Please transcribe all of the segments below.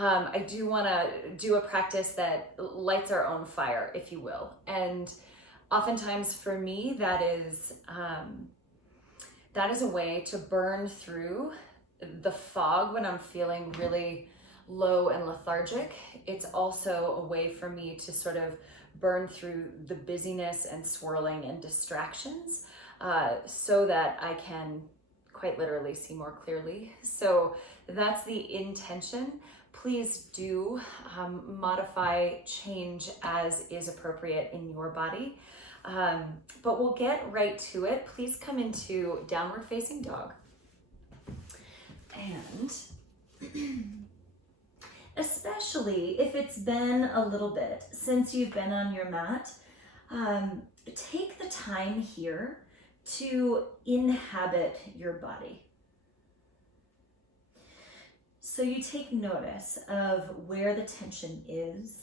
I do want to do a practice that lights our own fire, if you will. And oftentimes for me, that is a way to burn through the fog when I'm feeling really low and lethargic. It's also a way for me to sort of burn through the busyness and swirling and distractions so that I can quite literally see more clearly. So that's the intention. Please do modify, change as is appropriate in your body. But we'll get right to it. Please come into downward facing dog. And especially if it's been a little bit since you've been on your mat, take the time here to inhabit your body. So you take notice of where the tension is,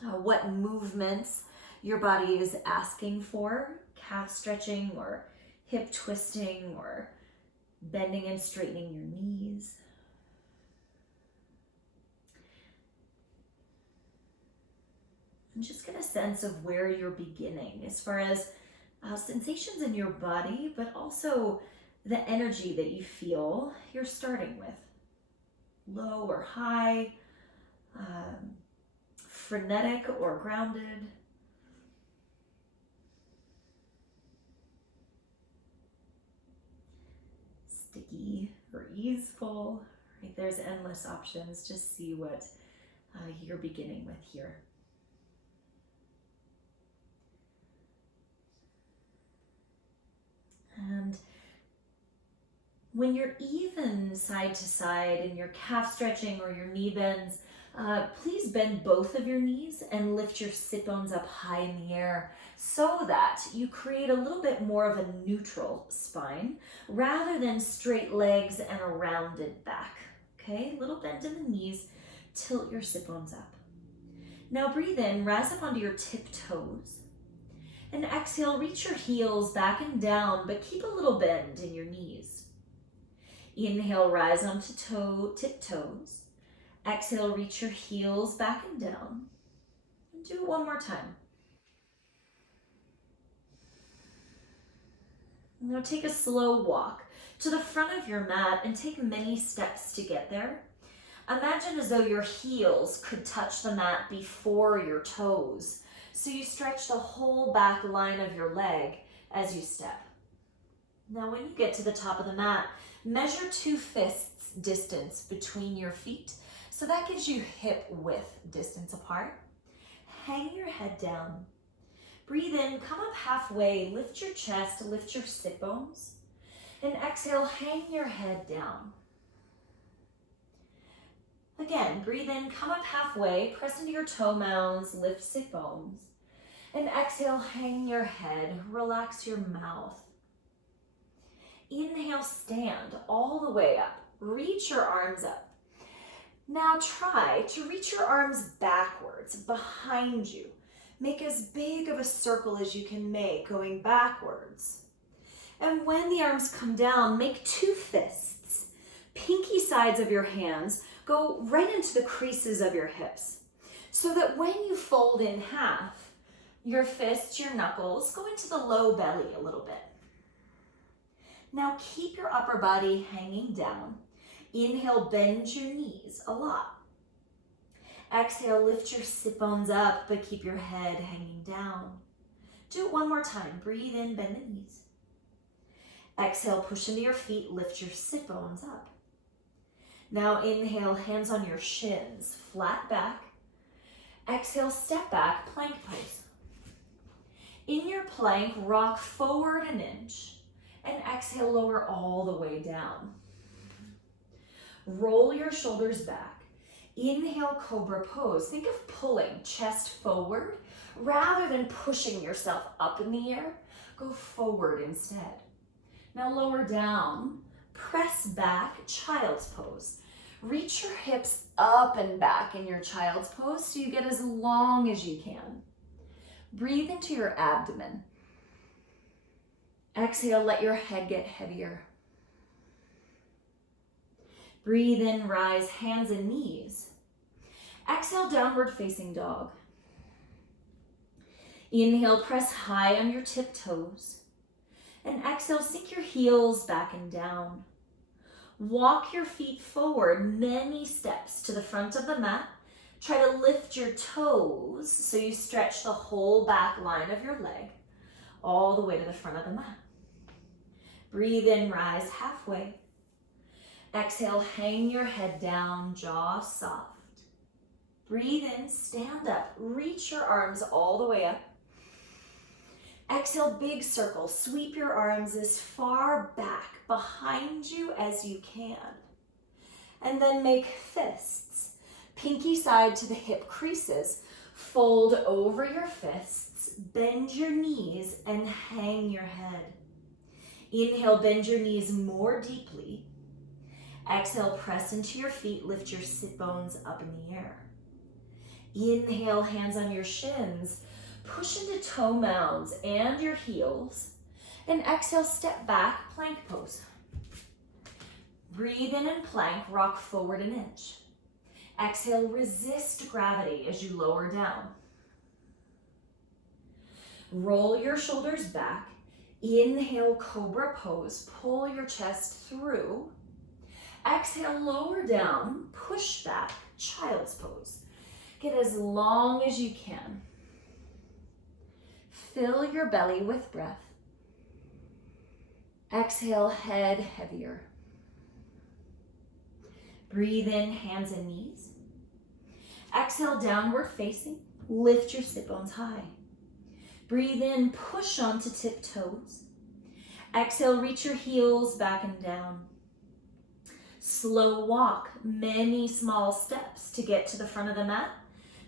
what movements your body is asking for, calf stretching or hip twisting or bending and straightening your knees. And just get a sense of where you're beginning as far as sensations in your body, but also the energy that you feel you're starting with. Low or high, frenetic or grounded. Sticky or easeful, right? There's endless options. Just see what you're beginning with here. And when you're even side to side in your calf stretching or your knee bends, please bend both of your knees and lift your sit bones up high in the air so that you create a little bit more of a neutral spine rather than straight legs and a rounded back. Okay, little bend in the knees, tilt your sit bones up. Now breathe in, rise up onto your tiptoes. And exhale, reach your heels back and down, but keep a little bend in your knees. Inhale, rise onto tiptoes. Exhale, reach your heels back and down. And do it one more time. Now take a slow walk to the front of your mat and take many steps to get there. Imagine as though your heels could touch the mat before your toes. So you stretch the whole back line of your leg as you step. Now when you get to the top of the mat, measure 2 fists distance between your feet. So that gives you hip width distance apart. Hang your head down. Breathe in, come up halfway, lift your chest, lift your sit bones. And exhale, hang your head down. Again, breathe in, come up halfway, press into your toe mounds, lift sit bones. And exhale, hang your head, relax your mouth. Inhale, stand all the way up. Reach your arms up. Now try to reach your arms backwards, behind you. Make as big of a circle as you can make, going backwards. And when the arms come down, make 2 fists. Pinky sides of your hands go right into the creases of your hips, so that when you fold in half, your fists, your knuckles, go into the low belly a little bit. Now keep your upper body hanging down. Inhale, bend your knees a lot. Exhale, lift your sit bones up, but keep your head hanging down. Do it one more time. Breathe in, bend the knees. Exhale, push into your feet, lift your sit bones up. Now inhale, hands on your shins, flat back. Exhale, step back, plank pose. In your plank, rock forward an inch and exhale, lower all the way down. Roll your shoulders back. Inhale, cobra pose. Think of pulling chest forward rather than pushing yourself up in the air. Go forward instead. Now lower down, press back, child's pose. Reach your hips up and back in your child's pose so you get as long as you can. Breathe into your abdomen. Exhale, let your head get heavier. Breathe in, rise, hands and knees. Exhale, downward facing dog. Inhale, press high on your tiptoes. And exhale, sink your heels back and down. Walk your feet forward many steps to the front of the mat. Try to lift your toes so you stretch the whole back line of your leg all the way to the front of the mat. Breathe in, rise halfway. Exhale, hang your head down, jaw soft. Breathe in, stand up, reach your arms all the way up. Exhale, big circle. Sweep your arms as far back behind you as you can. And then make fists. Pinky side to the hip creases. Fold over your fists, bend your knees, and hang your head. Inhale, bend your knees more deeply. Exhale, press into your feet, lift your sit bones up in the air. Inhale, hands on your shins. Push into toe mounds and your heels. And exhale, step back, plank pose. Breathe in and plank, rock forward an inch. Exhale, resist gravity as you lower down. Roll your shoulders back. Inhale, cobra pose. Pull your chest through. Exhale, lower down, push back, child's pose. Get as long as you can. Fill your belly with breath. Exhale, head heavier. Breathe in, hands and knees. Exhale, downward facing. Lift your sit bones high. Breathe in, push onto tiptoes. Exhale, reach your heels back and down. Slow walk, many small steps to get to the front of the mat.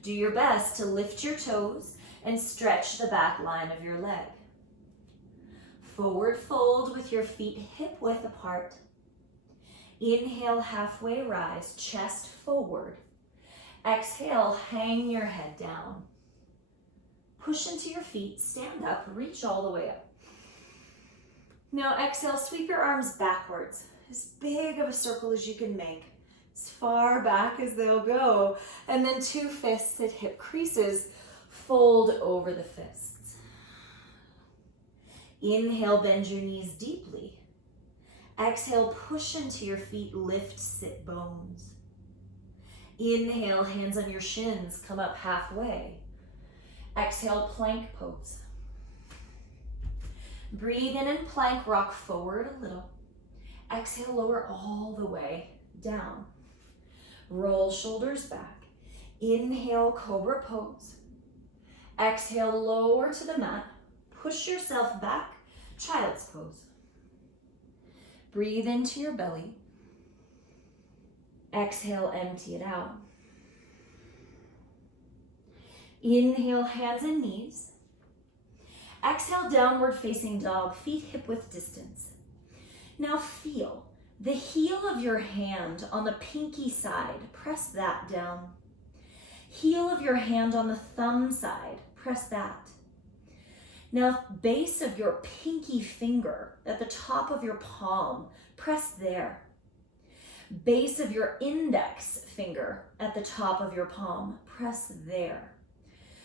Do your best to lift your toes and stretch the back line of your leg. Forward fold with your feet hip width apart. Inhale, halfway rise, chest forward. Exhale, hang your head down. Push into your feet, stand up, reach all the way up. Now exhale, sweep your arms backwards, as big of a circle as you can make, as far back as they'll go. And then two fists at hip creases, fold over the fists. Inhale, bend your knees deeply. Exhale, push into your feet, lift sit bones. Inhale, hands on your shins, come up halfway. Exhale, plank pose. Breathe in and plank, rock forward a little. Exhale, lower all the way down. Roll shoulders back. Inhale, cobra pose. Exhale, lower to the mat. Push yourself back, child's pose. Breathe into your belly. Exhale, empty it out. Inhale, hands and knees. Exhale, downward facing dog, feet hip width distance. Now feel the heel of your hand on the pinky side, press that down. Heel of your hand on the thumb side, press that. Now base of your pinky finger at the top of your palm, press there. Base of your index finger at the top of your palm, press there.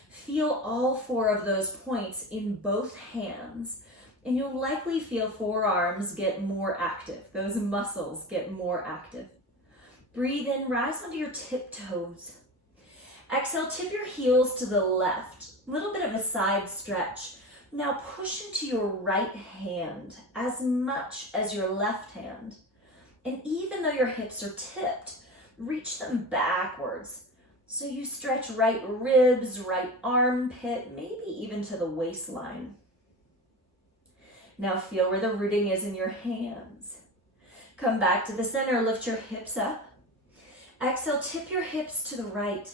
Feel all four of those points in both hands, and you'll likely feel forearms get more active. Those muscles get more active. Breathe in, rise onto your tiptoes. Exhale, tip your heels to the left. Little bit of a side stretch. Now push into your right hand as much as your left hand. And even though your hips are tipped, reach them backwards. So you stretch right ribs, right armpit, maybe even to the waistline. Now feel where the rooting is in your hands. Come back to the center, lift your hips up. Exhale, tip your hips to the right.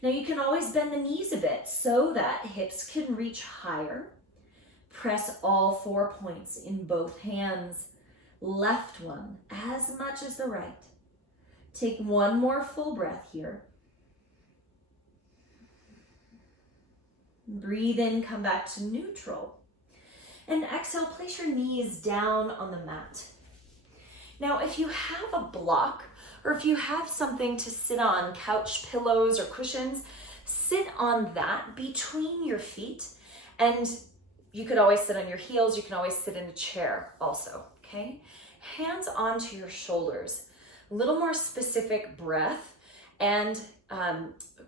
Now you can always bend the knees a bit so that hips can reach higher. Press all 4 points in both hands. Left one as much as the right. Take one more full breath here. Breathe in, come back to neutral. And exhale, place your knees down on the mat. Now, if you have a block or if you have something to sit on, couch pillows or cushions, sit on that between your feet, and you could always sit on your heels. You can always sit in a chair also, okay? Hands onto your shoulders. A little more specific breath and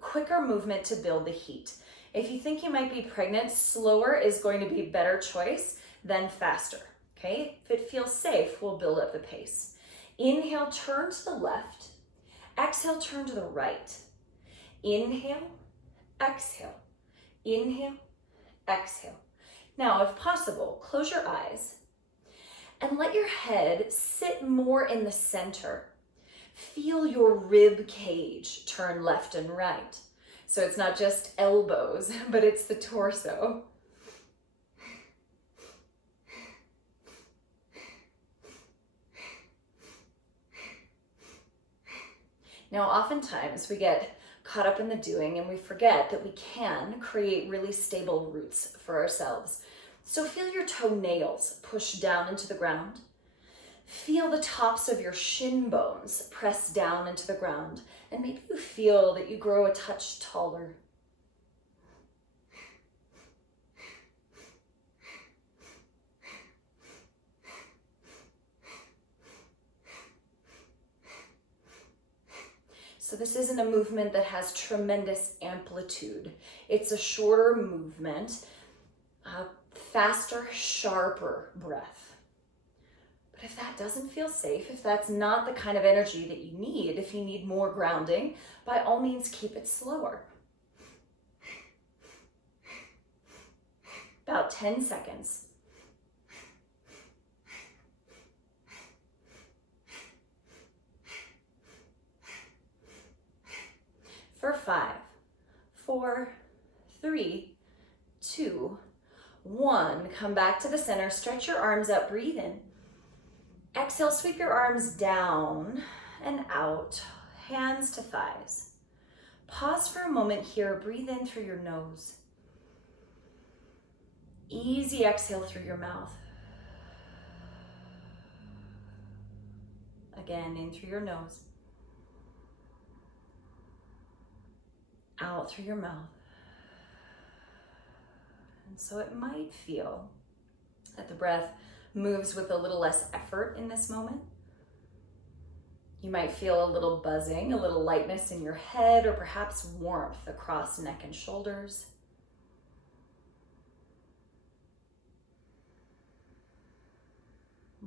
quicker movement to build the heat. If you think you might be pregnant, slower is going to be a better choice than faster, okay? If it feels safe, we'll build up the pace. Inhale, turn to the left. Exhale, turn to the right. Inhale, exhale. Inhale, exhale. Now, if possible, close your eyes and let your head sit more in the center. Feel your rib cage turn left and right. So it's not just elbows, but it's the torso. Now, oftentimes we get caught up in the doing and we forget that we can create really stable roots for ourselves. So feel your toenails push down into the ground. Feel the tops of your shin bones press down into the ground, and maybe you feel that you grow a touch taller. So this isn't a movement that has tremendous amplitude. It's a shorter movement, a faster, sharper breath. But if that doesn't feel safe, if that's not the kind of energy that you need, if you need more grounding, by all means keep it slower. About 10 seconds. For 5, 4, 3, 2, 1. Come back to the center, stretch your arms up, breathe in. Exhale, sweep your arms down and out, hands to thighs. Pause for a moment here, breathe in through your nose. Easy exhale through your mouth. Again, in through your nose. Out through your mouth. And so it might feel that the breath moves with a little less effort in this moment. You might feel a little buzzing, a little lightness in your head, or perhaps warmth across neck and shoulders.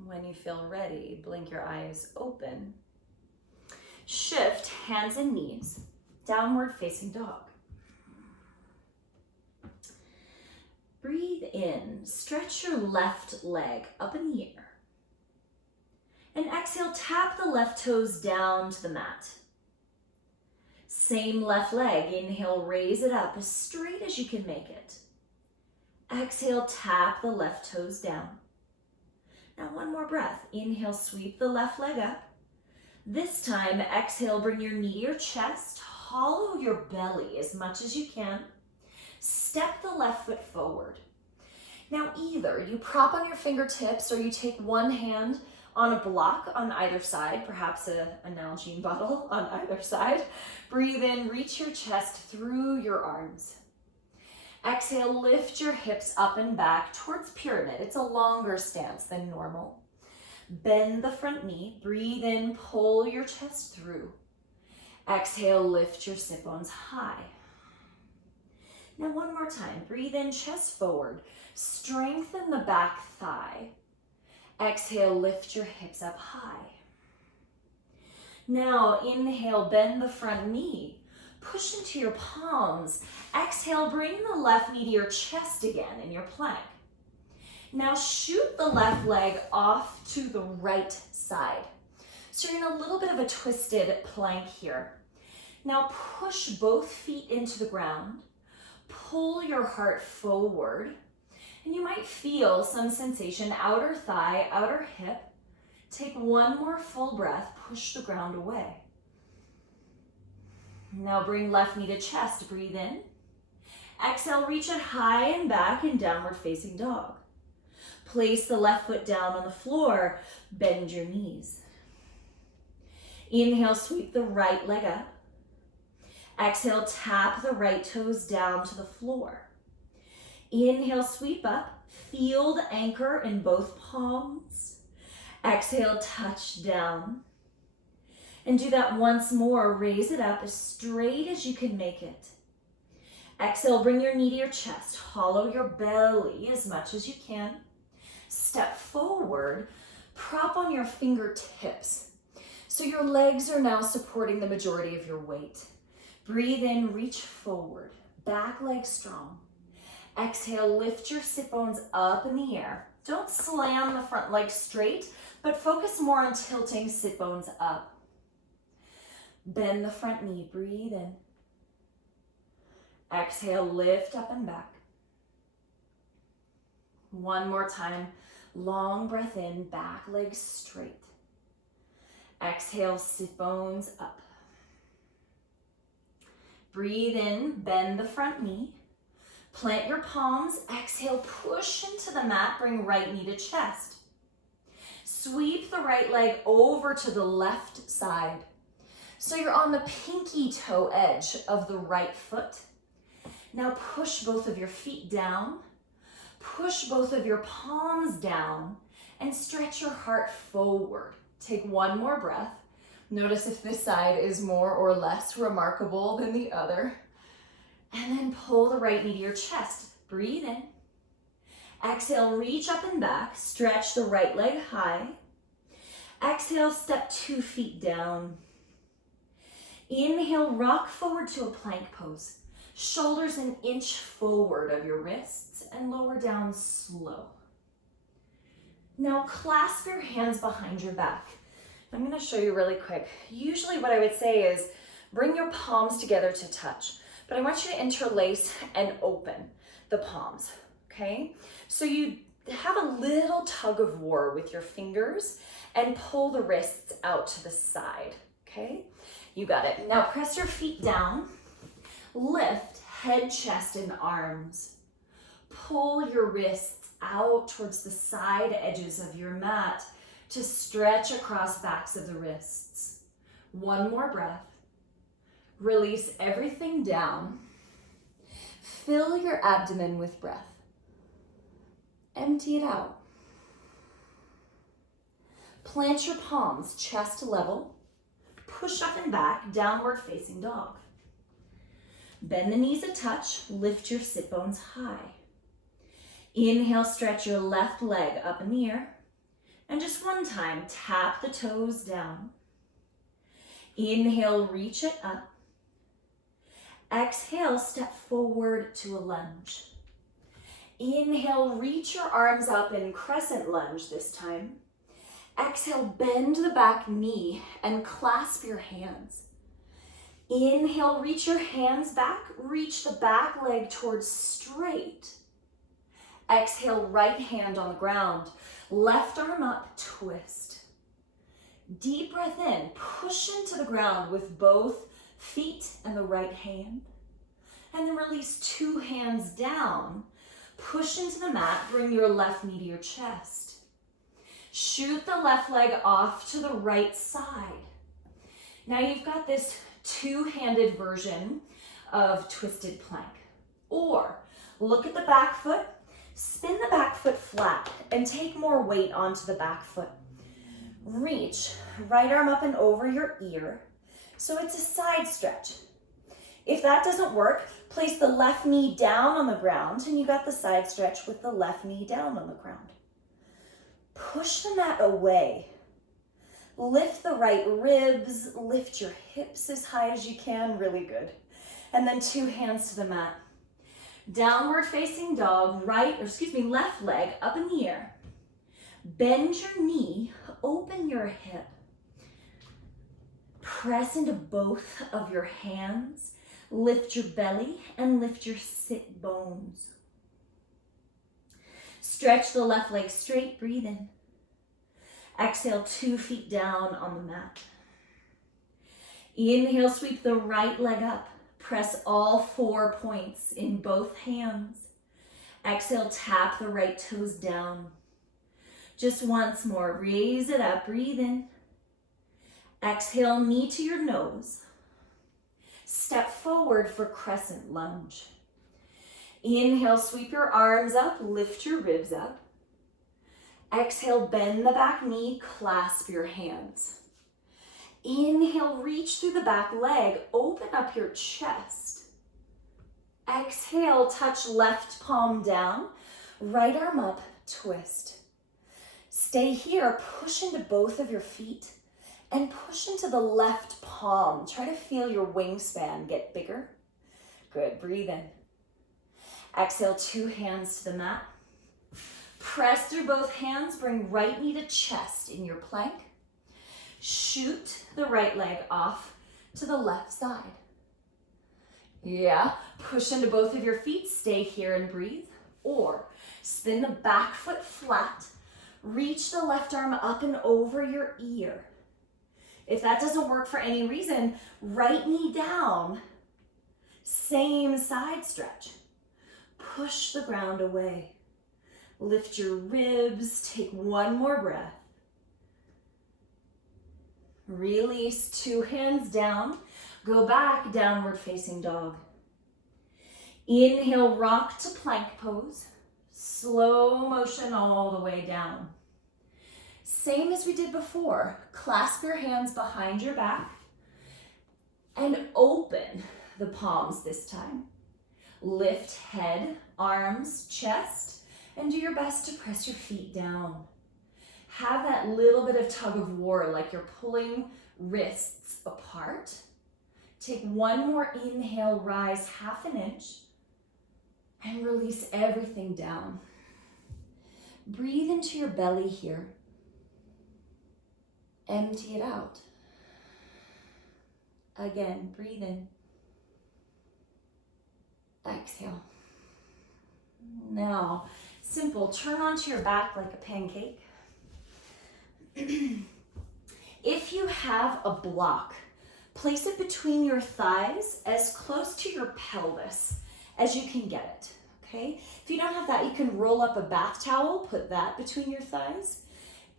When you feel ready, blink your eyes open. Shift hands and knees. Downward facing dog. Breathe in, stretch your left leg up in the air. And exhale, tap the left toes down to the mat. Same left leg, inhale, raise it up as straight as you can make it. Exhale, tap the left toes down. Now one more breath. Inhale, sweep the left leg up. This time, exhale, bring your knee to your chest. Hollow your belly as much as you can. Step the left foot forward. Now either you prop on your fingertips or you take one hand on a block on either side, perhaps an Nalgene bottle on either side. Breathe in, reach your chest through your arms. Exhale, lift your hips up and back towards pyramid. It's a longer stance than normal. Bend the front knee, breathe in, pull your chest through. Exhale, lift your sit bones high. Now one more time, breathe in, chest forward. Strengthen the back thigh. Exhale, lift your hips up high. Now inhale, bend the front knee. Push into your palms. Exhale, bring the left knee to your chest again in your plank. Now shoot the left leg off to the right side. So you're in a little bit of a twisted plank here. Now push both feet into the ground. Pull your heart forward. And you might feel some sensation, outer thigh, outer hip. Take one more full breath, push the ground away. Now bring left knee to chest, breathe in. Exhale, reach it high and back in downward facing dog. Place the left foot down on the floor, bend your knees. Inhale, sweep the right leg up. Exhale, tap the right toes down to the floor. Inhale, sweep up. Feel the anchor in both palms. Exhale, touch down. And do that once more. Raise it up as straight as you can make it. Exhale, bring your knee to your chest. Hollow your belly as much as you can. Step forward. Prop on your fingertips. So your legs are now supporting the majority of your weight. Breathe in, reach forward. Back leg strong. Exhale, lift your sit bones up in the air. Don't slam the front leg straight, but focus more on tilting sit bones up. Bend the front knee, breathe in. Exhale, lift up and back. One more time, long breath in, back leg straight. Exhale, sit bones up. Breathe in, bend the front knee. Plant your palms, exhale, push into the mat, bring right knee to chest. Sweep the right leg over to the left side. So you're on the pinky toe edge of the right foot. Now push both of your feet down, push both of your palms down, and stretch your heart forward. Take one more breath. Notice if this side is more or less remarkable than the other. And then pull the right knee to your chest. Breathe in. Exhale, reach up and back. Stretch the right leg high. Exhale, step 2 feet down. Inhale, rock forward to a plank pose. Shoulders an inch forward of your wrists and lower down slow. Now clasp your hands behind your back. I'm going to show you really quick. Usually what I would say is bring your palms together to touch, but I want you to interlace and open the palms, okay? So you have a little tug of war with your fingers and pull the wrists out to the side, okay? You got it. Now press your feet down, lift head, chest, and arms. Pull your wrists out towards the side edges of your mat to stretch across backs of the wrists. One more breath. Release everything down. Fill your abdomen with breath. Empty it out. Plant your palms chest level. Push up and back, downward facing dog. Bend the knees a touch, lift your sit bones high. Inhale, stretch your left leg up in the air. And just one time, tap the toes down. Inhale, reach it up. Exhale, step forward to a lunge. Inhale, reach your arms up in crescent lunge this time. Exhale, bend the back knee and clasp your hands. Inhale, reach your hands back, reach the back leg towards straight. Exhale, right hand on the ground, left arm up, twist. Deep breath in, push into the ground with both feet and the right hand. And then release 2 hands down, push into the mat, bring your left knee to your chest. Shoot the left leg off to the right side. Now you've got this 2-handed version of twisted plank. Or look at the back foot, spin the back foot flat and take more weight onto the back foot. Reach, right arm up and over your ear. So it's a side stretch. If that doesn't work, place the left knee down on the ground and you got the side stretch with the left knee down on the ground. Push the mat away. Lift the right ribs, lift your hips as high as you can, really good. And then 2 hands to the mat. Downward facing dog, left leg up in the air. Bend your knee, open your hip. Press into both of your hands. Lift your belly and lift your sit bones. Stretch the left leg straight, breathe in. Exhale, 2 feet down on the mat. Inhale, sweep the right leg up. Press all 4 points in both hands. Exhale, tap the right toes down. Just once more, raise it up, breathe in. Exhale, knee to your nose. Step forward for crescent lunge. Inhale, sweep your arms up, lift your ribs up. Exhale, bend the back knee, clasp your hands. Inhale, reach through the back leg, open up your chest. Exhale, touch left palm down, right arm up, twist. Stay here, push into both of your feet and push into the left palm. Try to feel your wingspan get bigger. Good, breathe in. Exhale, 2 hands to the mat. Press through both hands, bring right knee to chest in your plank. Shoot the right leg off to the left side. Yeah, push into both of your feet, stay here and breathe. Or spin the back foot flat, reach the left arm up and over your ear. If that doesn't work for any reason, right knee down, same side stretch. Push the ground away. Lift your ribs, take 1 more breath. Release, 2 hands down. Go back, downward facing dog. Inhale, rock to plank pose. Slow motion all the way down. Same as we did before. Clasp your hands behind your back and open the palms this time. Lift head, arms, chest, and do your best to press your feet down. Have that little bit of tug of war, like you're pulling wrists apart. Take 1 more inhale, rise 1/2 inch, and release everything down. Breathe into your belly here. Empty it out. Again, breathe in. Exhale. Now, simple, turn onto your back like a pancake. If you have a block, place it between your thighs as close to your pelvis as you can get it, okay? If you don't have that, you can roll up a bath towel, put that between your thighs.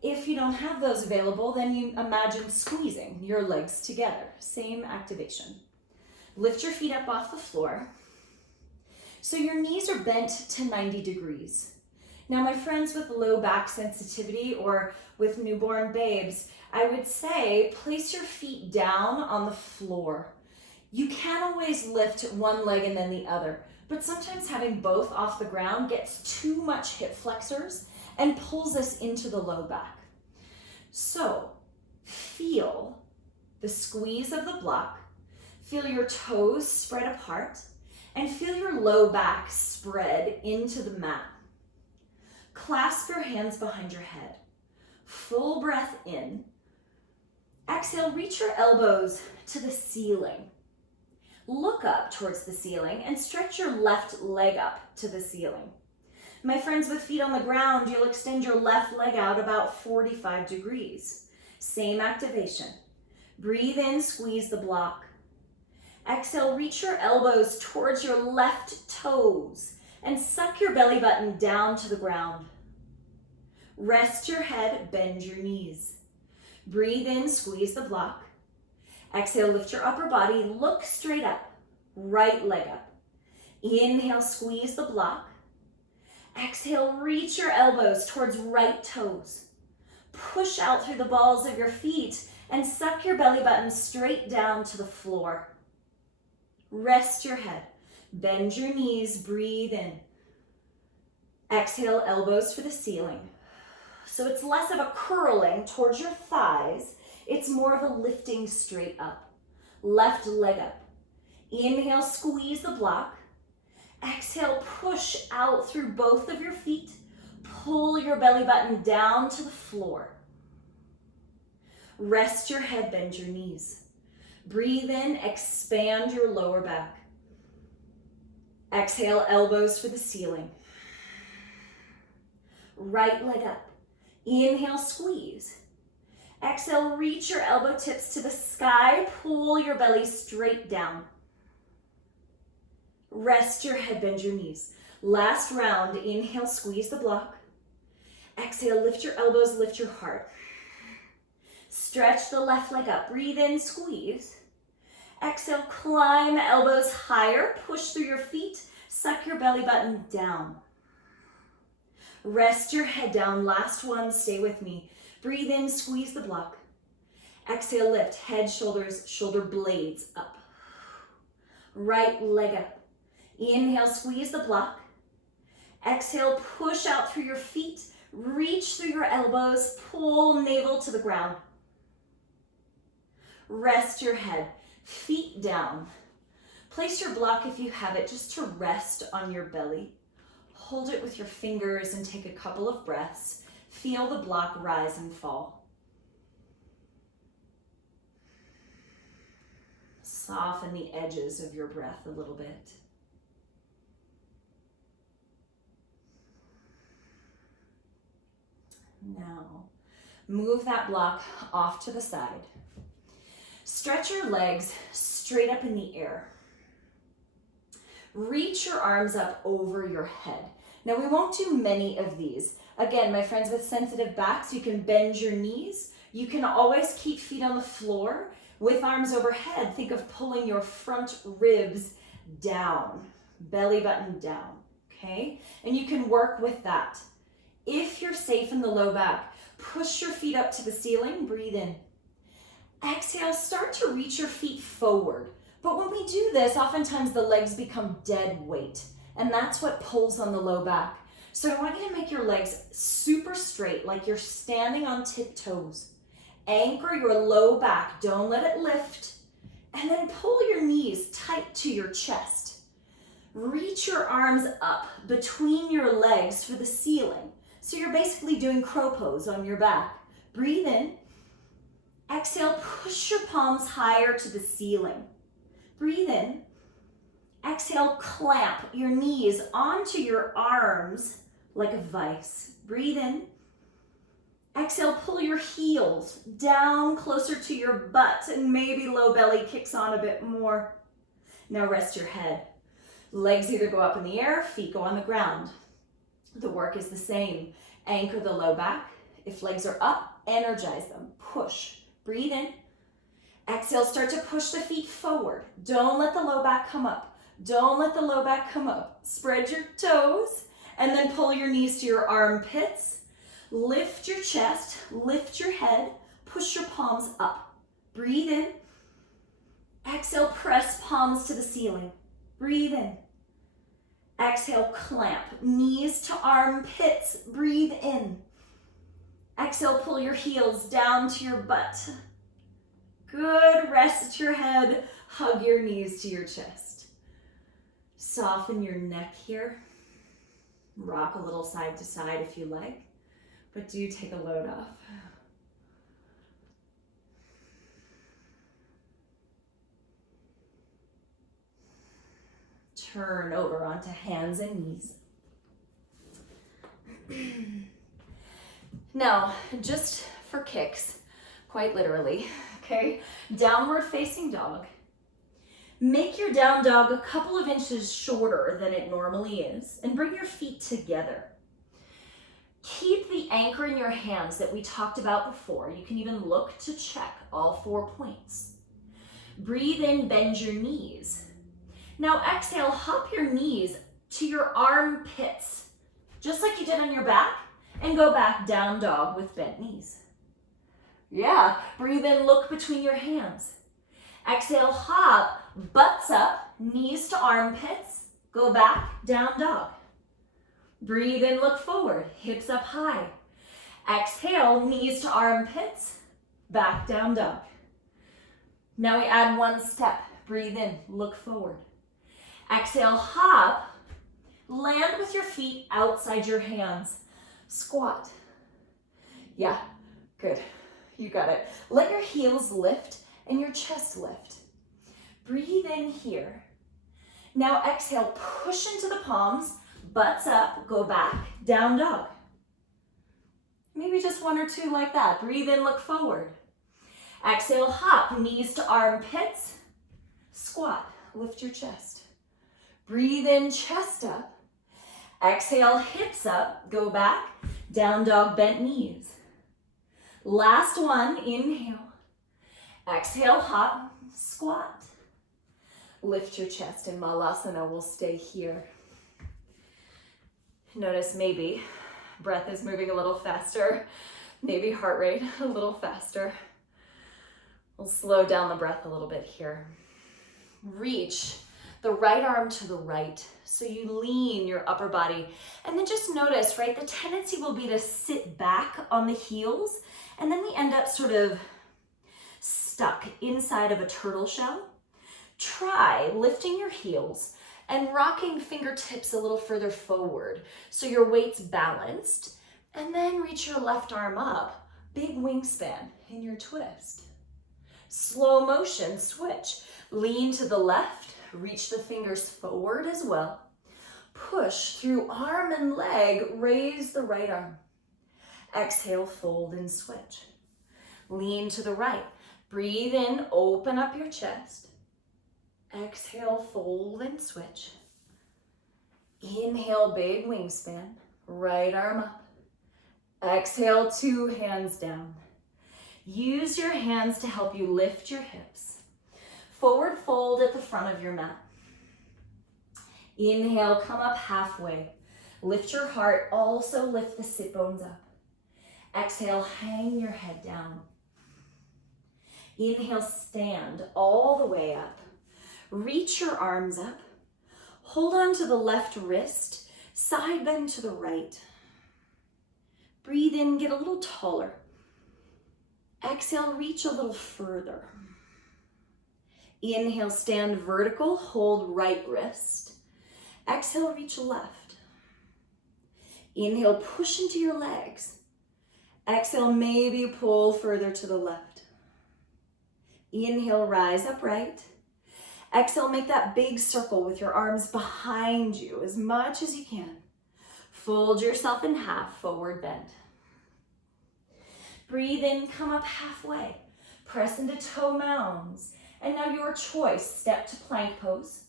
If you don't have those available, then you imagine squeezing your legs together. Same activation. Lift your feet up off the floor. So your knees are bent to 90 degrees. Now, my friends with low back sensitivity or with newborn babes, I would say place your feet down on the floor. You can't always lift one leg and then the other, but sometimes having both off the ground gets too much hip flexors and pulls us into the low back. So feel the squeeze of the block, feel your toes spread apart, and feel your low back spread into the mat. Clasp your hands behind your head. Full breath in. Exhale, reach your elbows to the ceiling. Look up towards the ceiling and stretch your left leg up to the ceiling. My friends with feet on the ground, you'll extend your left leg out about 45 degrees. Same activation. Breathe in, squeeze the block. Exhale, reach your elbows towards your left toes and suck your belly button down to the ground. Rest your head, bend your knees. Breathe in, squeeze the block. Exhale, lift your upper body, look straight up, right leg up. Inhale, squeeze the block. Exhale, reach your elbows towards right toes. Push out through the balls of your feet and suck your belly button straight down to the floor. Rest your head, bend your knees, breathe in. Exhale, elbows for the ceiling. So it's less of a curling towards your thighs, it's more of a lifting straight up. Left leg up. Inhale, squeeze the block. Exhale, push out through both of your feet. Pull your belly button down to the floor. Rest your head, bend your knees. Breathe in, expand your lower back. Exhale, elbows for the ceiling. Right leg up. Inhale, squeeze. Exhale, reach your elbow tips to the sky. Pull your belly straight down. Rest your head, bend your knees. Last round, inhale, squeeze the block. Exhale, lift your elbows, lift your heart. Stretch the left leg up. Breathe in, squeeze. Exhale, climb elbows higher. Push through your feet. Suck your belly button down. Rest your head down. Last one, stay with me. Breathe in, squeeze the block. Exhale, lift. Head, shoulders, shoulder blades up. Right leg up. Inhale, squeeze the block. Exhale, push out through your feet. Reach through your elbows. Pull navel to the ground. Rest your head. Feet down. Place your block if you have it just to rest on your belly. Hold it with your fingers and take a couple of breaths. Feel the block rise and fall. Soften the edges of your breath a little bit. Now, move that block off to the side. Stretch your legs straight up in the air. Reach your arms up over your head. Now, we won't do many of these. Again, my friends with sensitive backs, you can bend your knees. You can always keep feet on the floor with arms overhead. Think of pulling your front ribs down, belly button down, okay? And you can work with that. If you're safe in the low back, push your feet up to the ceiling, breathe in. Exhale, start to reach your feet forward. But when we do this, oftentimes the legs become dead weight, and that's what pulls on the low back. So I want you to make your legs super straight, like you're standing on tiptoes. Anchor your low back, don't let it lift, and then pull your knees tight to your chest. Reach your arms up between your legs for the ceiling. So you're basically doing crow pose on your back. Breathe in. Exhale, push your palms higher to the ceiling. Breathe in. Exhale, clamp your knees onto your arms like a vice. Breathe in. Exhale, pull your heels down closer to your butt and maybe low belly kicks on a bit more. Now rest your head. Legs either go up in the air, feet go on the ground. The work is the same. Anchor the low back. If legs are up, energize them. Push. Breathe in. Exhale, start to push the feet forward. Don't let the low back come up. Don't let the low back come up. Spread your toes and then pull your knees to your armpits. Lift your chest, lift your head, push your palms up. Breathe in. Exhale, press palms to the ceiling. Breathe in. Exhale, clamp, knees to armpits. Breathe in. Exhale, pull your heels down to your butt. Good, rest your head, hug your knees to your chest. Soften your neck here. Rock a little side to side if you like, but do take a load off. Turn over onto hands and knees. Now, just for kicks, quite literally, okay? Downward facing dog. Make your down dog a couple of inches shorter than it normally is and bring your feet together. Keep the anchor in your hands that we talked about before. You can even look to check all 4 points. Breathe in, bend your knees. Now exhale, hop your knees to your armpits, just like you did on your back, and go back down dog with bent knees. Yeah, breathe in, look between your hands. Exhale, hop, butts up, knees to armpits, go back, down dog. Breathe in, look forward, hips up high. Exhale, knees to armpits, back, down dog. Now we add one step. Breathe in, look forward. Exhale, hop, land with your feet outside your hands. Squat. Yeah, good. You got it. Let your heels lift and your chest lift. Breathe in here. Now exhale, push into the palms, butts up, go back, down dog. Maybe just 1 or 2 like that. Breathe in, look forward. Exhale, hop, knees to armpits, squat, lift your chest. Breathe in, chest up. Exhale, hips up, go back, down dog, bent knees. Last one, inhale. Exhale, hop, squat. Lift your chest in Malasana. We'll stay here. Notice maybe breath is moving a little faster. Maybe heart rate a little faster. We'll slow down the breath a little bit here. Reach the right arm to the right. So you lean your upper body. And then just notice, right, the tendency will be to sit back on the heels. And then we end up sort of stuck inside of a turtle shell. Try lifting your heels and rocking fingertips a little further forward so your weight's balanced. And then reach your left arm up. Big wingspan in your twist. Slow motion switch. Lean to the left. Reach the fingers forward as well. Push through arm and leg. Raise the right arm. Exhale, fold and switch. Lean to the right. Breathe in, open up your chest. Exhale, fold and switch. Inhale, big wingspan. Right arm up. Exhale, two hands down. Use your hands to help you lift your hips. Forward fold at the front of your mat. Inhale, come up halfway. Lift your heart, also lift the sit bones up. Exhale, hang your head down. Inhale, stand all the way up. Reach your arms up. Hold on to the left wrist, side bend to the right. Breathe in, get a little taller. Exhale, reach a little further. Inhale, stand vertical, hold right wrist. Exhale, reach left. Inhale, push into your legs. Exhale, maybe pull further to the left. Inhale, rise upright. Exhale, make that big circle with your arms behind you as much as you can. Fold yourself in half, forward bend. Breathe in, come up halfway. Press into toe mounds. And now your choice, step to plank pose.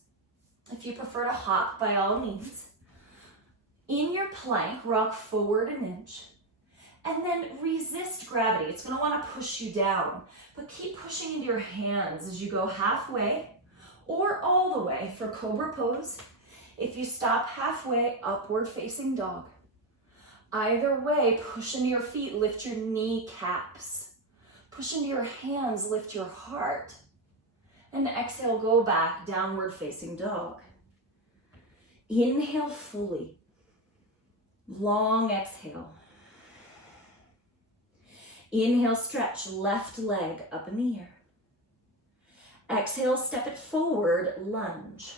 If you prefer to hop, by all means. In your plank, rock forward an inch. And then resist gravity. It's gonna wanna push you down, but keep pushing into your hands as you go halfway or all the way for cobra pose. If you stop halfway, upward facing dog. Either way, push into your feet, lift your kneecaps. Push into your hands, lift your heart. And exhale, go back, downward facing dog. Inhale fully. Long exhale. Inhale, stretch left leg up in the air. Exhale, step it forward, lunge.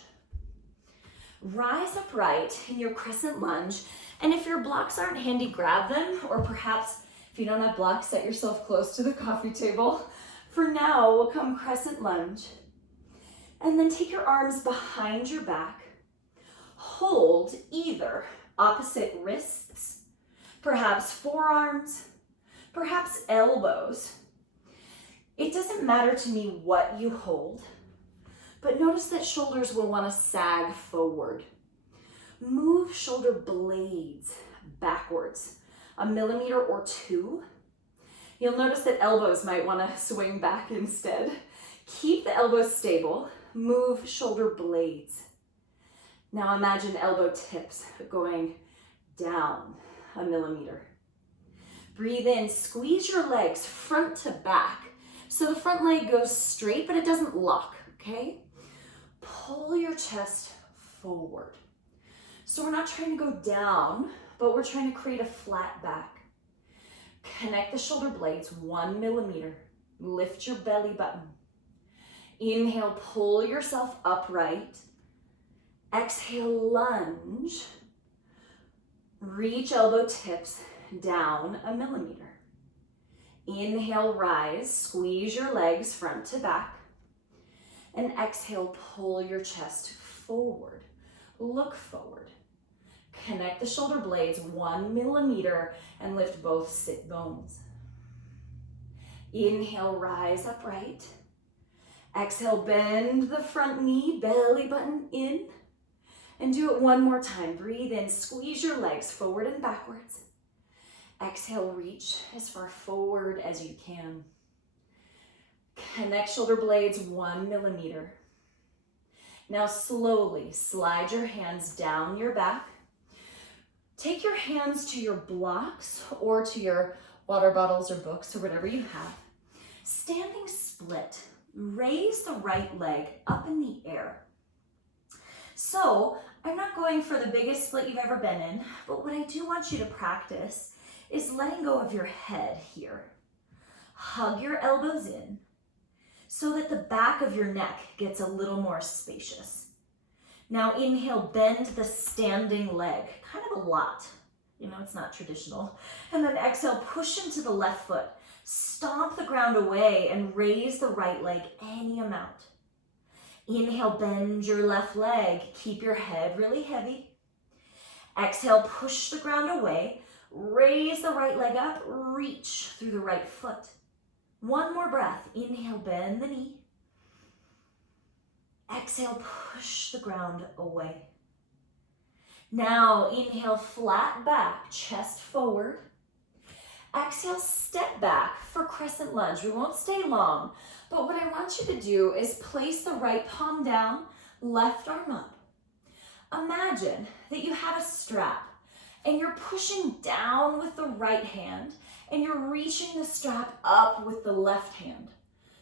Rise upright in your crescent lunge. And if your blocks aren't handy, grab them. Or perhaps if you don't have blocks, set yourself close to the coffee table. For now, we'll come crescent lunge. And then take your arms behind your back. Hold either opposite wrists, perhaps forearms, perhaps elbows. It doesn't matter to me what you hold, but notice that shoulders will want to sag forward. Move shoulder blades backwards, 1 millimeter or 2. You'll notice that elbows might want to swing back instead. Keep the elbows stable. Move shoulder blades. Now imagine elbow tips going down 1 millimeter. Breathe in, squeeze your legs front to back. So the front leg goes straight, but it doesn't lock, okay? Pull your chest forward. So we're not trying to go down, but we're trying to create a flat back. Connect the shoulder blades 1 millimeter. Lift your belly button. Inhale, pull yourself upright. Exhale, lunge. Reach elbow tips down 1 millimeter. Inhale, rise, squeeze your legs front to back. And exhale, pull your chest forward. Look forward. Connect the shoulder blades 1 millimeter and lift both sit bones. Inhale, rise upright. Exhale, bend the front knee, belly button in. And do it one more time. Breathe in, squeeze your legs forward and backwards. Exhale, reach as far forward as you can. Connect shoulder blades 1 millimeter. Now slowly slide your hands down your back. Take your hands to your blocks or to your water bottles or books or whatever you have. Standing split, raise the right leg up in the air. So I'm not going for the biggest split you've ever been in, but what I do want you to practice is letting go of your head here. Hug your elbows in so that the back of your neck gets a little more spacious. Now inhale, bend the standing leg, kind of a lot. You know, it's not traditional. And then exhale, push into the left foot. Stomp the ground away and raise the right leg any amount. Inhale, bend your left leg. Keep your head really heavy. Exhale, push the ground away. Raise the right leg up. Reach through the right foot. One more breath. Inhale, bend the knee. Exhale, push the ground away. Now inhale, flat back, chest forward. Exhale, step back for crescent lunge. We won't stay long, but what I want you to do is place the right palm down, left arm up. Imagine that you have a strap and you're pushing down with the right hand and you're reaching the strap up with the left hand.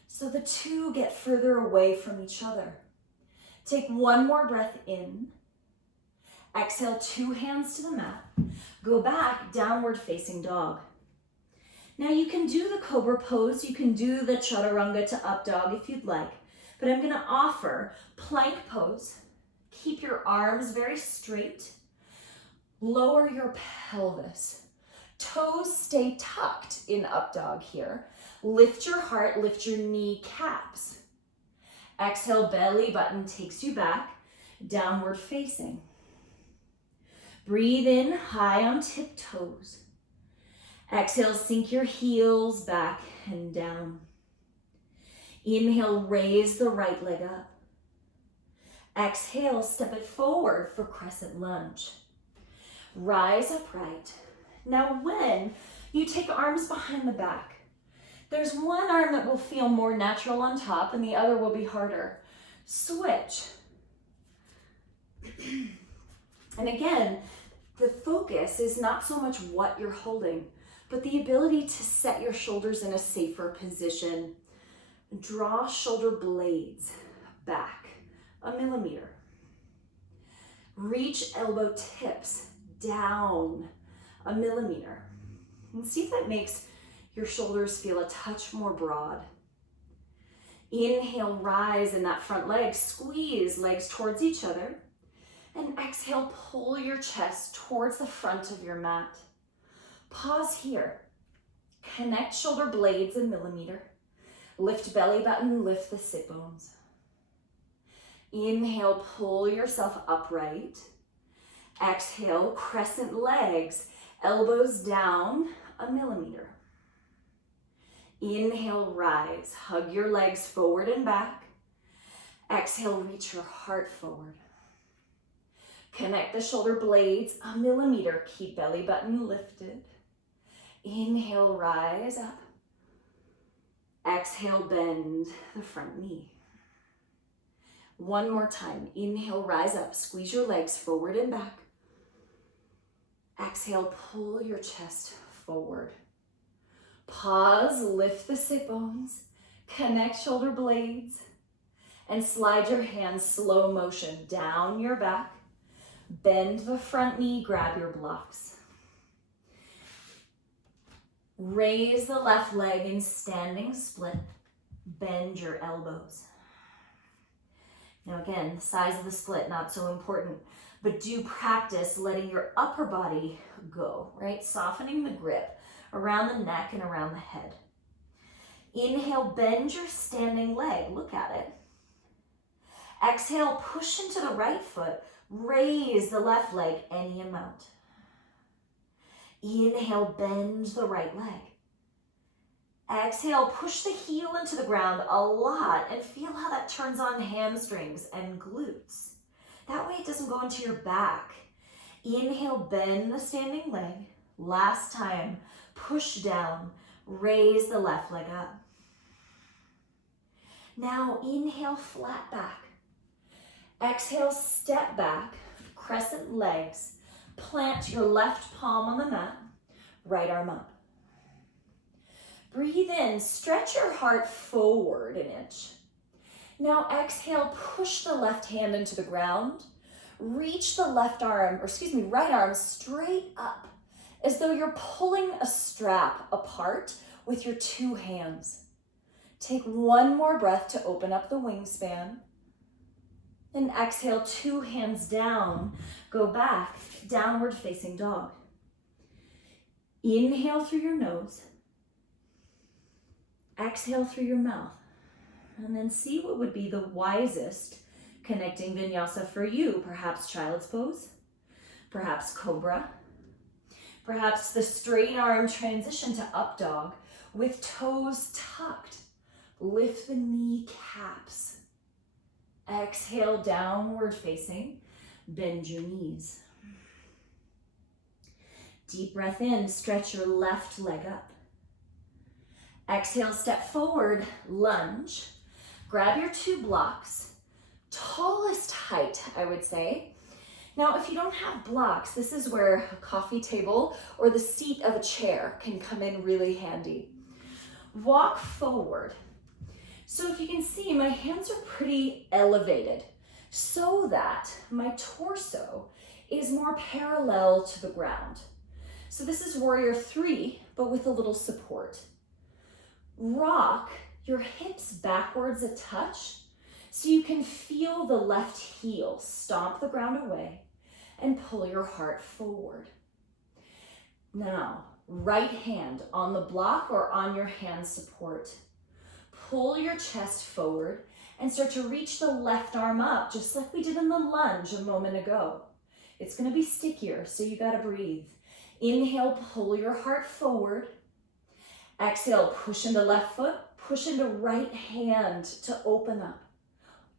So the two get further away from each other. Take one more breath in. Exhale, 2 hands to the mat. Go back, downward facing dog. Now you can do the cobra pose, you can do the chaturanga to up dog if you'd like, but I'm gonna offer plank pose. Keep your arms very straight. Lower your pelvis. Toes stay tucked in up dog here. Lift your heart, lift your kneecaps. Exhale, belly button takes you back, downward facing. Breathe in, high on tiptoes. Exhale, sink your heels back and down. Inhale, raise the right leg up. Exhale, step it forward for crescent lunge. Rise upright. Now when you take arms behind the back, there's one arm that will feel more natural on top and the other will be harder. Switch. And again, the focus is not so much what you're holding, but the ability to set your shoulders in a safer position. Draw shoulder blades back 1 millimeter. Reach elbow tips down 1 millimeter. And see if that makes your shoulders feel a touch more broad. Inhale, rise in that front leg. Squeeze legs towards each other. And exhale, pull your chest towards the front of your mat. Pause here. Connect shoulder blades 1 millimeter. Lift belly button, lift the sit bones. Inhale, pull yourself upright. Exhale, crescent legs, elbows down 1 millimeter. Inhale, rise. Hug your legs forward and back. Exhale, reach your heart forward. Connect the shoulder blades 1 millimeter. Keep belly button lifted. Inhale, rise up. Exhale, bend the front knee. One more time. Inhale, rise up. Squeeze your legs forward and back. Exhale, pull your chest forward. Pause, lift the sit bones, connect shoulder blades, and slide your hands slow motion down your back. Bend the front knee, grab your blocks. Raise the left leg in standing split. Bend your elbows. Now again, the size of the split, not so important, but do practice letting your upper body go, right? Softening the grip around the neck and around the head. Inhale, bend your standing leg. Look at it. Exhale, push into the right foot. Raise the left leg any amount. Inhale, bend the right leg. Exhale, push the heel into the ground a lot and feel how that turns on hamstrings and glutes. That way it doesn't go into your back. Inhale, bend the standing leg. Last time, push down, raise the left leg up. Now inhale, flat back. Exhale, step back, crescent legs. Plant your left palm on the mat, right arm up. Breathe in, stretch your heart forward an inch. Now exhale, push the left hand into the ground. Reach the right arm straight up, as though you're pulling a strap apart with your two hands. Take one more breath to open up the wingspan. Then exhale, two hands down. Go back, downward facing dog. Inhale through your nose. Exhale through your mouth. And then see what would be the wisest connecting vinyasa for you. Perhaps child's pose, perhaps cobra, perhaps the straight arm transition to up dog with toes tucked. Lift the kneecaps. Exhale, downward facing, bend your knees. Deep breath in, stretch your left leg up. Exhale, step forward, lunge. Grab your two blocks, tallest height, I would say. Now, if you don't have blocks, this is where a coffee table or the seat of a chair can come in really handy. Walk forward. So if you can see, my hands are pretty elevated so that my torso is more parallel to the ground. So this is warrior 3, but with a little support. Rock your hips backwards a touch so you can feel the left heel stomp the ground away and pull your heart forward. Now, right hand on the block or on your hand support. Pull your chest forward and start to reach the left arm up, just like we did in the lunge a moment ago. It's gonna be stickier, so you gotta breathe. Inhale, pull your heart forward. Exhale, push into left foot, push into right hand to open up.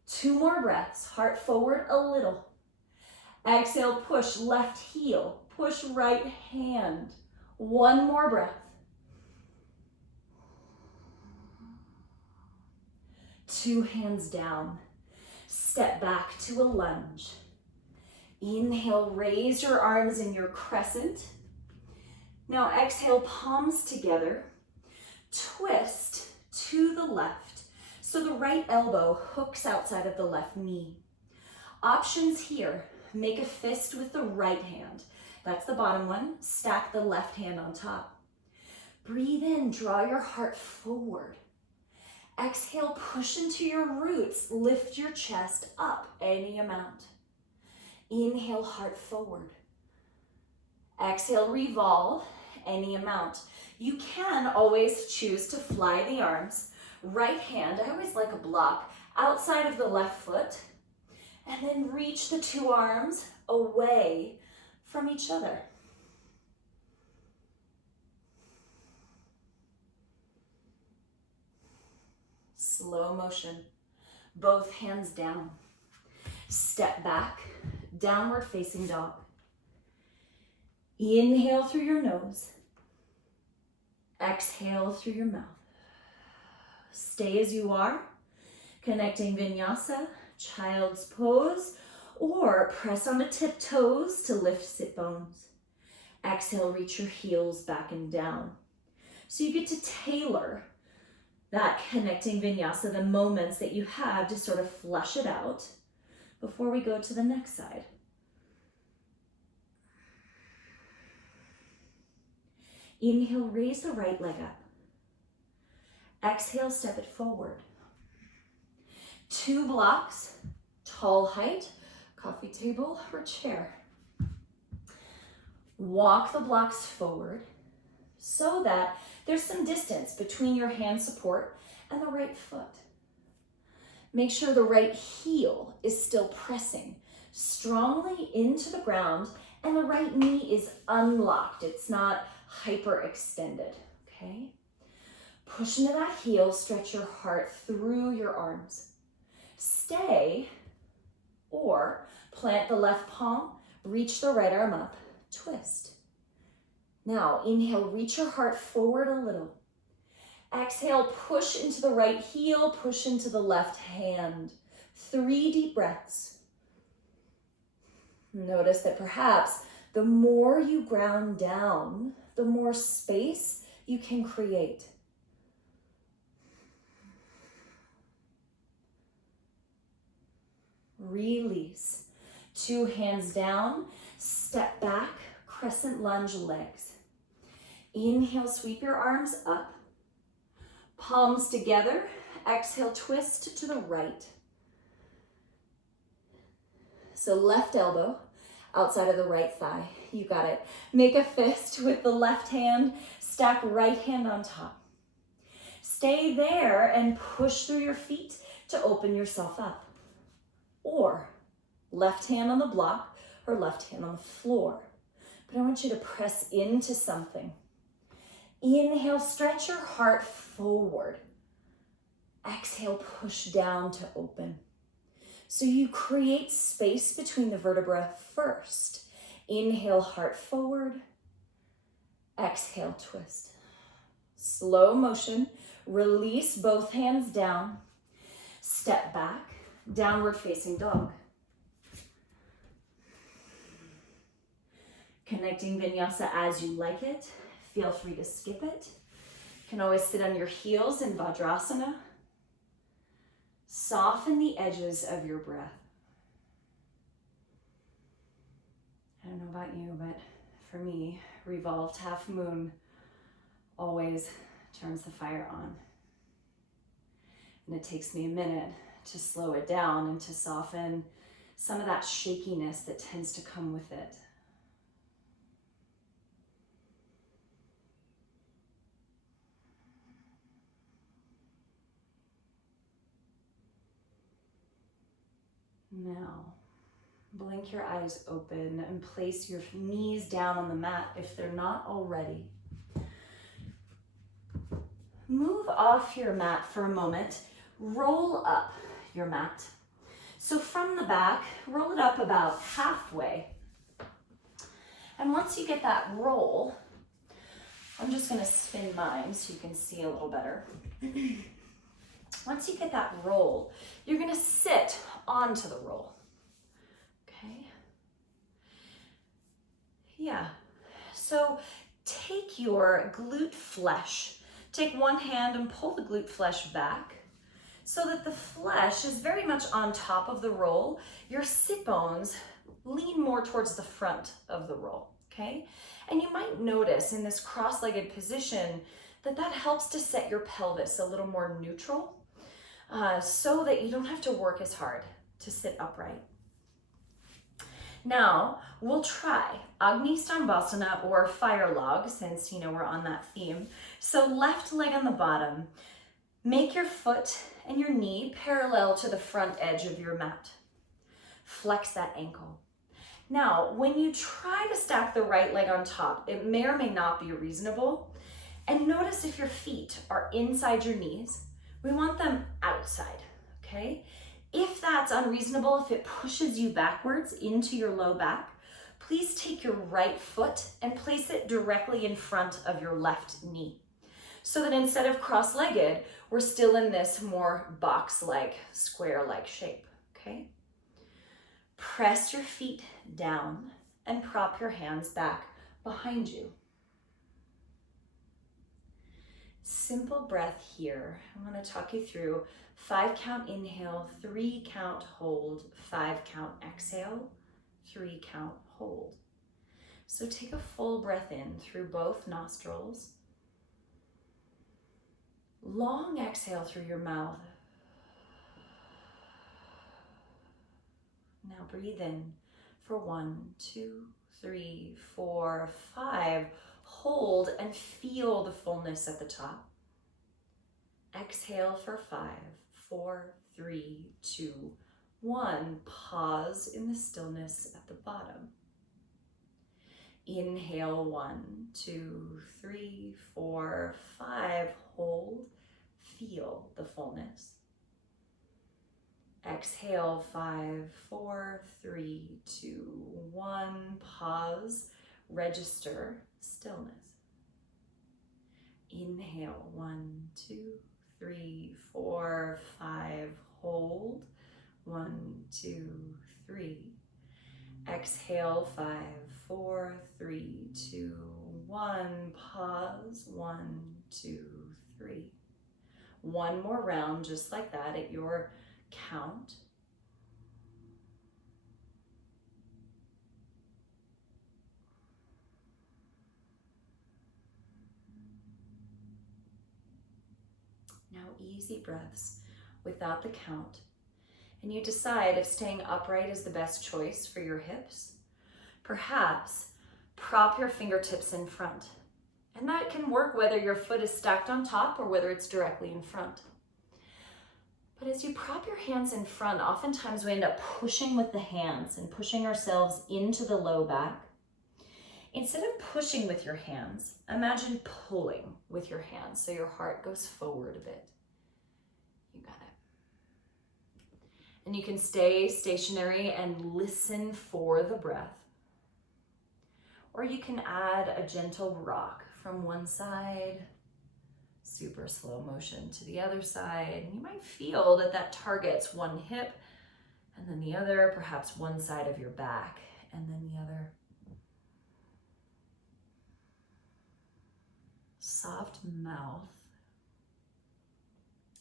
2 more breaths, heart forward a little. Exhale, push left heel, push right hand. 1 more breath. 2 hands down. Step back to a lunge. Inhale, raise your arms in your crescent. Now exhale, palms together. Twist to the left, so the right elbow hooks outside of the left knee. Options here, make a fist with the right hand. That's the bottom one. Stack the left hand on top. Breathe in, draw your heart forward. Exhale, push into your roots. Lift your chest up any amount. Inhale, heart forward. Exhale, revolve any amount. You can always choose to fly the arms. Right hand, I always like a block, outside of the left foot. And then reach the 2 arms away from each other. Slow motion, both hands down. Step back, downward facing dog. Inhale through your nose. Exhale through your mouth. Stay as you are, connecting vinyasa, child's pose, or press onto tiptoes to lift sit bones. Exhale, reach your heels back and down. So you get to tailor that connecting vinyasa, the moments that you have to sort of flush it out before we go to the next side. Inhale, raise the right leg up. Exhale, step it forward. 2 blocks, tall height, coffee table or chair. Walk the blocks forward so that there's some distance between your hand support and the right foot. Make sure the right heel is still pressing strongly into the ground and the right knee is unlocked. It's not hyperextended, okay? Push into that heel, stretch your heart through your arms. Stay or plant the left palm, reach the right arm up, twist. Now, inhale, reach your heart forward a little. Exhale, push into the right heel, push into the left hand. 3 deep breaths. Notice that perhaps the more you ground down, the more space you can create. Release. 2 hands down, step back, crescent lunge legs. Inhale, sweep your arms up. Palms together. Exhale, twist to the right. So left elbow outside of the right thigh. You got it. Make a fist with the left hand. Stack right hand on top. Stay there and push through your feet to open yourself up. Or left hand on the block or left hand on the floor. But I want you to press into something. Inhale, stretch your heart forward. Exhale, push down to open. So you create space between the vertebrae first. Inhale, heart forward. Exhale, twist. Slow motion. Release both hands down. Step back. Downward facing dog. Connecting vinyasa as you like it. Feel free to skip it. You can always sit on your heels in Vajrasana. Soften the edges of your breath. I don't know about you, but for me, revolved half moon always turns the fire on. And it takes me a minute to slow it down and to soften some of that shakiness that tends to come with it. Now, blink your eyes open and place your knees down on the mat if they're not already. Move off your mat for a moment. Roll up your mat. So from the back, roll it up about halfway. And once you get that roll, I'm just going to spin mine so you can see a little better. Once you get that roll, you're going to sit onto the roll. Okay? Yeah. So take your glute flesh. Take one hand and pull the glute flesh back so that the flesh is very much on top of the roll. Your sit bones lean more towards the front of the roll, okay? And you might notice in this cross-legged position that helps to set your pelvis a little more neutral so that you don't have to work as hard to sit upright. Now, we'll try Agni Stambhasana or fire log since, we're on that theme. So left leg on the bottom. Make your foot and your knee parallel to the front edge of your mat. Flex that ankle. Now, when you try to stack the right leg on top, it may or may not be reasonable. And notice if your feet are inside your knees, we want them outside, okay? If that's unreasonable, if it pushes you backwards into your low back, please take your right foot and place it directly in front of your left knee. So that instead of cross-legged, we're still in this more box-like, square-like shape, okay? Press your feet down and prop your hands back behind you. Simple breath here. I want to talk you through 5 count inhale, 3 count hold, 5 count exhale, 3 count hold. So take a full breath in through both nostrils. Long exhale through your mouth. Now breathe in for 1, 2, 3, 4, 5. Hold and feel the fullness at the top. Exhale for 5, 4, 3, 2, 1. Pause in the stillness at the bottom. Inhale 1, 2, 3, 4, 5. Hold. Feel the fullness. Exhale 5, 4, 3, 2, 1. Pause. Register stillness. Inhale, 1, 2, 3, 4, 5, hold. 1, 2, 3. Exhale, 5, 4, 3, 2, 1. Pause, 1, 2, 3. One more round just like that at your count. Now easy breaths without the count. And you decide if staying upright is the best choice for your hips. Perhaps prop your fingertips in front. And that can work whether your foot is stacked on top or whether it's directly in front. But as you prop your hands in front, oftentimes we end up pushing with the hands and pushing ourselves into the low back. Instead of pushing with your hands, imagine pulling with your hands so your heart goes forward a bit. You got it. And you can stay stationary and listen for the breath. Or you can add a gentle rock from one side, super slow motion to the other side. And you might feel that that targets one hip and then the other, perhaps one side of your back and then the other. Soft mouth.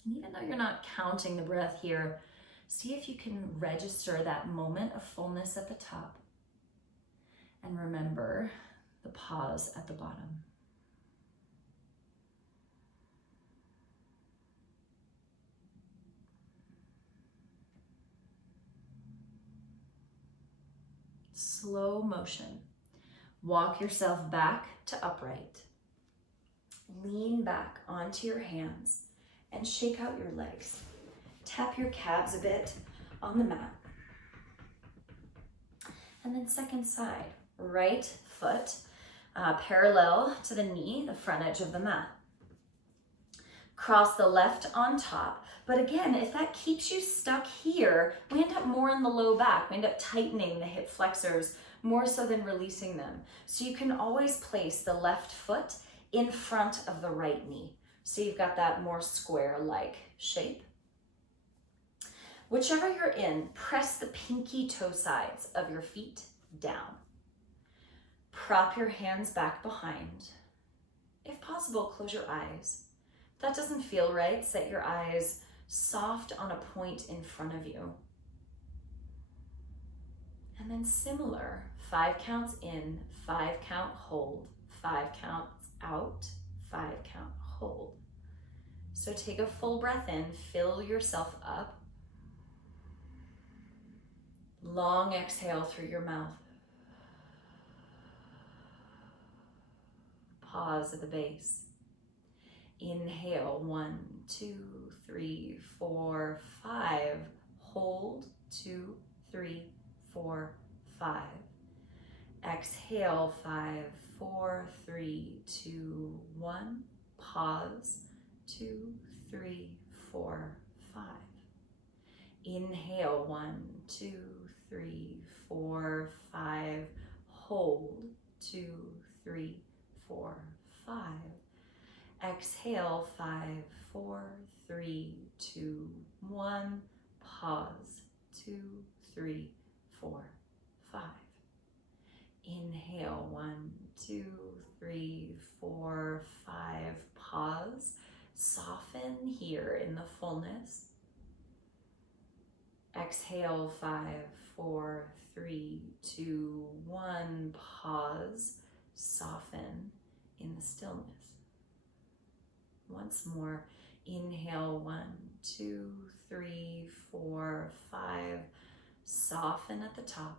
And even though you're not counting the breath here, see if you can register that moment of fullness at the top. And remember the pause at the bottom. Slow motion. Walk yourself back to upright. Lean back onto your hands and shake out your legs. Tap your calves a bit on the mat. And then second side, right foot parallel to the knee, the front edge of the mat. Cross the left on top. But again, if that keeps you stuck here, we end up more in the low back. We end up tightening the hip flexors more so than releasing them. So you can always place the left foot in front of the right knee. So you've got that more square-like shape. Whichever you're in, press the pinky toe sides of your feet down. Prop your hands back behind. If possible, close your eyes. If that doesn't feel right, set your eyes soft on a point in front of you. And then similar, 5 counts in, 5 count hold, 5 counts out, 5 count hold. So take a full breath in, fill yourself up. Long exhale through your mouth. Pause at the base. Inhale, 1, 2, 3, 4, 5. Hold, 2, 3, 4, 5. Exhale, 5, 4, 3, 2, 1. Pause, 2, 3, 4, 5. Inhale, 1, 2, 3, 4, 5. Hold, 2, 3, 4, 5. Exhale, 5, 4, 3, 2, 1. Pause, 2, 3, 4, 5. Inhale, 1, 2, 3, 4, 5. Pause. Soften here in the fullness. Exhale, 5, 4, 3, 2, 1. Pause. Soften in the stillness. Once more. Inhale, 1, 2, 3, 4, 5. Soften at the top.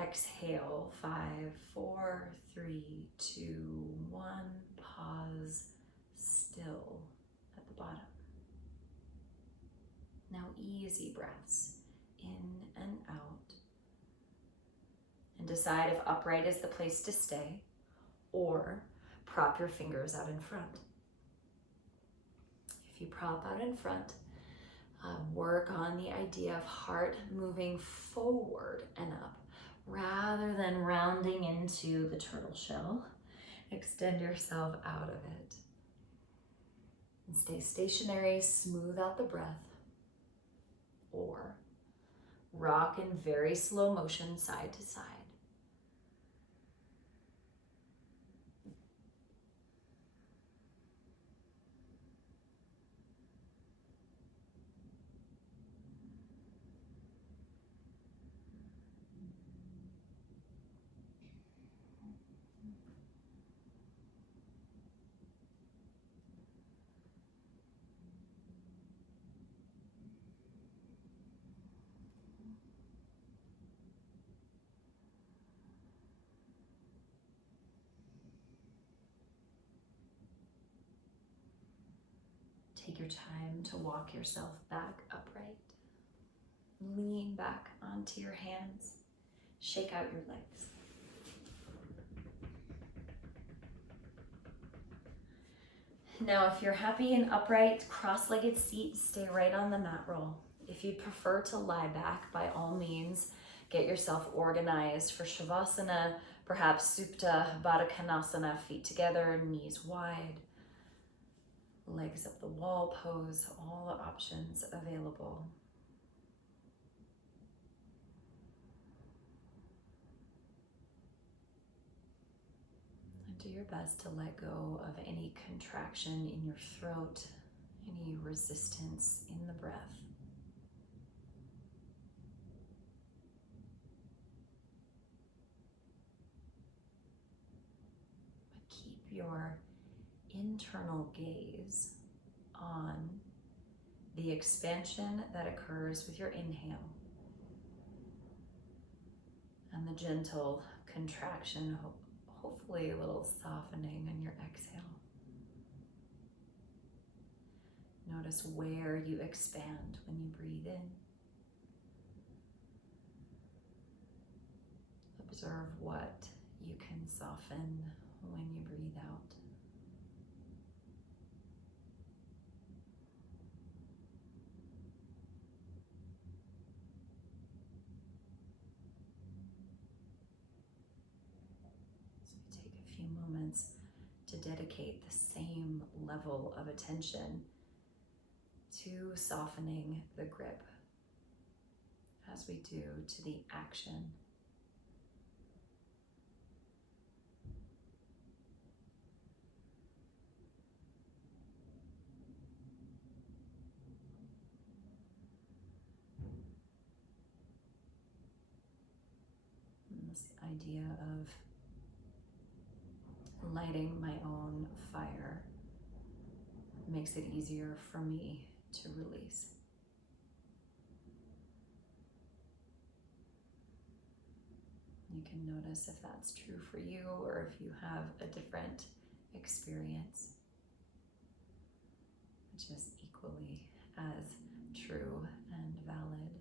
Exhale, 5, 4, 3, 2, 1. Pause, still at the bottom. Now easy breaths in and out. And decide if upright is the place to stay or prop your fingers out in front. If you prop out in front, work on the idea of heart moving forward and up Rather than rounding into the turtle shell, extend yourself out of it. And stay stationary, smooth out the breath. Or rock in very slow motion side to side. Take your time to walk yourself back upright. Lean back onto your hands. Shake out your legs. Now, if you're happy in upright, cross-legged seat, stay right on the mat roll. If you prefer to lie back, by all means, get yourself organized for Shavasana, perhaps Supta, Baddha Konasana, feet together, knees wide, legs up the wall pose, all the options available. And do your best to let go of any contraction in your throat, any resistance in the breath. But keep your internal gaze on the expansion that occurs with your inhale and the gentle contraction, hopefully a little softening on your exhale. Notice where you expand when you breathe in. Observe what you can soften when you breathe out. So we take a few moments to dedicate the same level of attention to softening the grip as we do to the action. And this idea of lighting my own fire makes it easier for me to release. You can notice if that's true for you or if you have a different experience, which is equally as true and valid.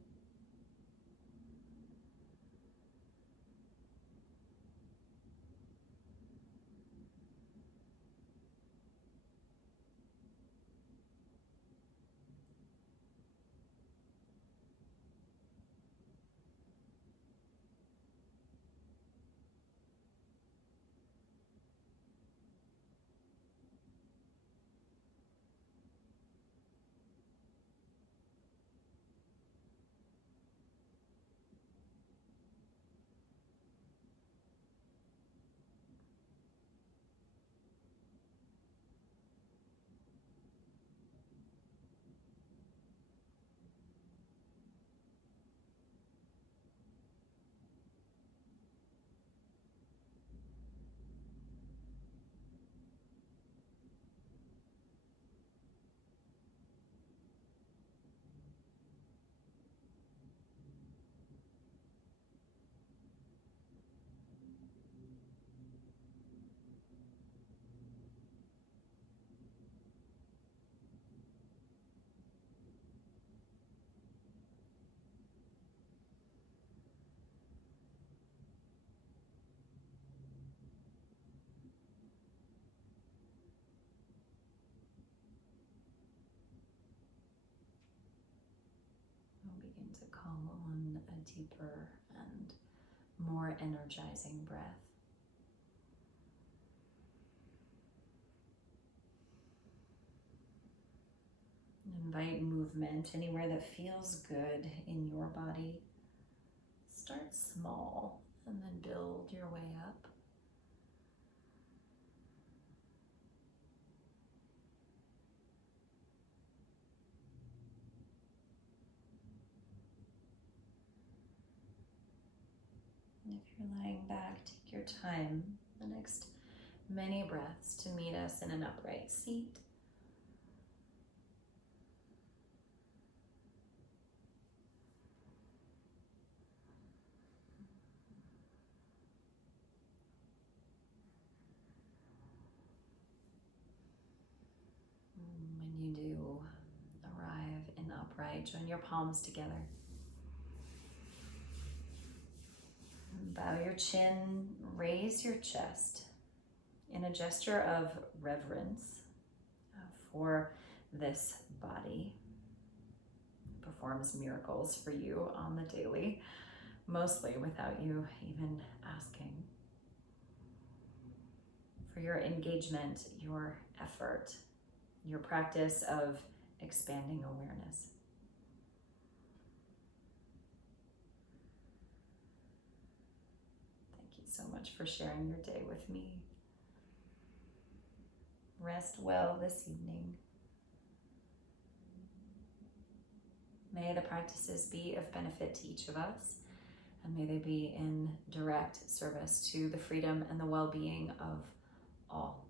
We'll begin to call on a deeper and more energizing breath. Invite movement anywhere that feels good in your body. Start small and then build your way up. And if you're lying back, take your time, the next many breaths, to meet us in an upright seat. When you do arrive in upright, join your palms together. Bow your chin, raise your chest in a gesture of reverence for this body. It performs miracles for you on the daily, mostly without you even asking. For your engagement, your effort, your practice of expanding awareness. Thank you so much for sharing your day with me. Rest well this evening. May the practices be of benefit to each of us, and may they be in direct service to the freedom and the well-being of all.